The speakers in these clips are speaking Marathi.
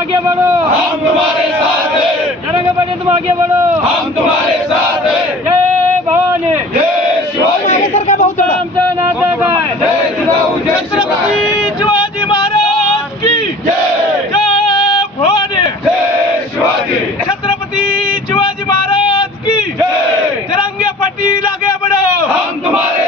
आगे बढ़ो। हम तुम्हारे साथ हैं। जरंग बने तुम आगे बढ़ो। हम तुम्हारे साथ हैं। जय भवानी। जय शिवाजी। सरकार बहुत आमचं नाटक आहे जय जिजाऊ जय शिवाजी। शिवाजी महाराज की जय। जय भवानी। जय शिवाजी। छत्रपती शिवाजी महाराज की जय। तिरंगे पटी लागे बढ़ो। हम तुम्हारे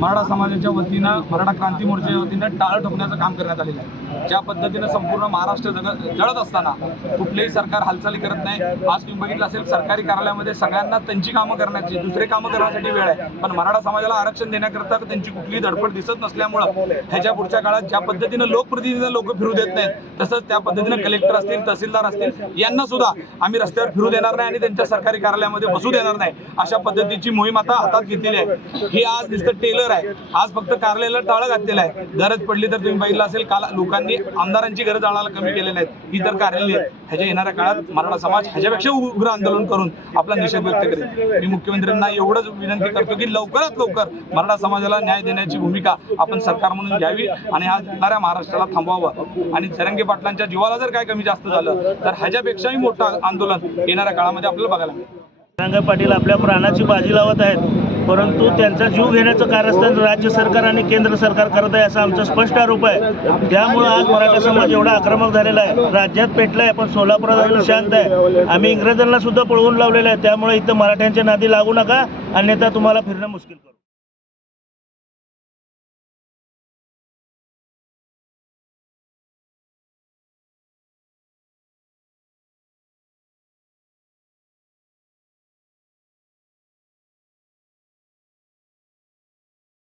मराठा समाजाच्या वतीनं मराठा क्रांती मोर्चाच्या वतीनं टाळं ठोकण्याचं काम करण्यात आलेलं आहे. ज्या पद्धतीनं संपूर्ण महाराष्ट्र जग जळत असताना कुठलेही सरकार हालचाली करत नाही. आज तुम्ही बघितलं असेल सरकारी कार्यालयामध्ये सगळ्यांना त्यांची कामं करण्याची दुसरे कामं करण्यासाठी वेळ आहे. पण मराठा समाजाला आरक्षण देण्याकरता त्यांची कुठलीही धडपड दिसत नसल्यामुळं ह्याच्या पुढच्या काळात ज्या पद्धतीनं लोकप्रतिनिधी लोक फिरू देत नाहीत तसंच त्या पद्धतीनं कलेक्टर असतील तहसीलदार असतील यांना सुद्धा आम्ही रस्त्यावर फिरू देणार नाही आणि त्यांच्या सरकारी कार्यालयामध्ये बसू देणार नाही. अशा पद्धतीची मोहीम आता हातात घेतलेली आहे. ही आज नुसतं टेलर आहे. आज फक्त कार्यालयाला टाळं घातलेलं आहे. गरज पडली तर तुम्ही बघितलं असेल काल लोकांनी आमदारांची गरज आणायला कमी केलेली नाहीत. ही तर कार्यालय आहेत. ह्याच्या येणाऱ्या काळात मराठा समाज ह्याच्यापेक्षा उग्र आंदोलन करून आपला निषेध व्यक्त करेल. मी मुख्यमंत्र्यांना एवढंच विनंती करतो की लवकरात लवकर मराठा समाजाला न्याय देण्याची भूमिका आपण सरकार म्हणून घ्यावी आणि आज येणाऱ्या महाराष्ट्राला थांबवावं. आणि जरंगे पाटलांच्या जीवाला जर काय कमी जास्त झालं तर ह्याच्यापेक्षाही मोठं आंदोलन येणाऱ्या काळामध्ये आपल्याला बघायला मिळेल. रंग पाटील आपल्या प्राणाची बाजी लावत आहेत. परंतु त्यांचा जीव घेण्याचं कारस्थान राज्य सरकार आणि केंद्र सरकार करत आहे असा आमचा स्पष्ट आरोप आहे. त्यामुळं आज मराठा समाज एवढा आक्रमक झालेला आहे. राज्यात पेटलाय पण सोलापुरात अजून शांत आहे. आम्ही इंग्रजांना सुद्धा पळवून लावलेलं आहे. त्यामुळे इथं मराठ्यांच्या नादी लागू नका. अन्यथा तुम्हाला फिरणं मुश्किल करू.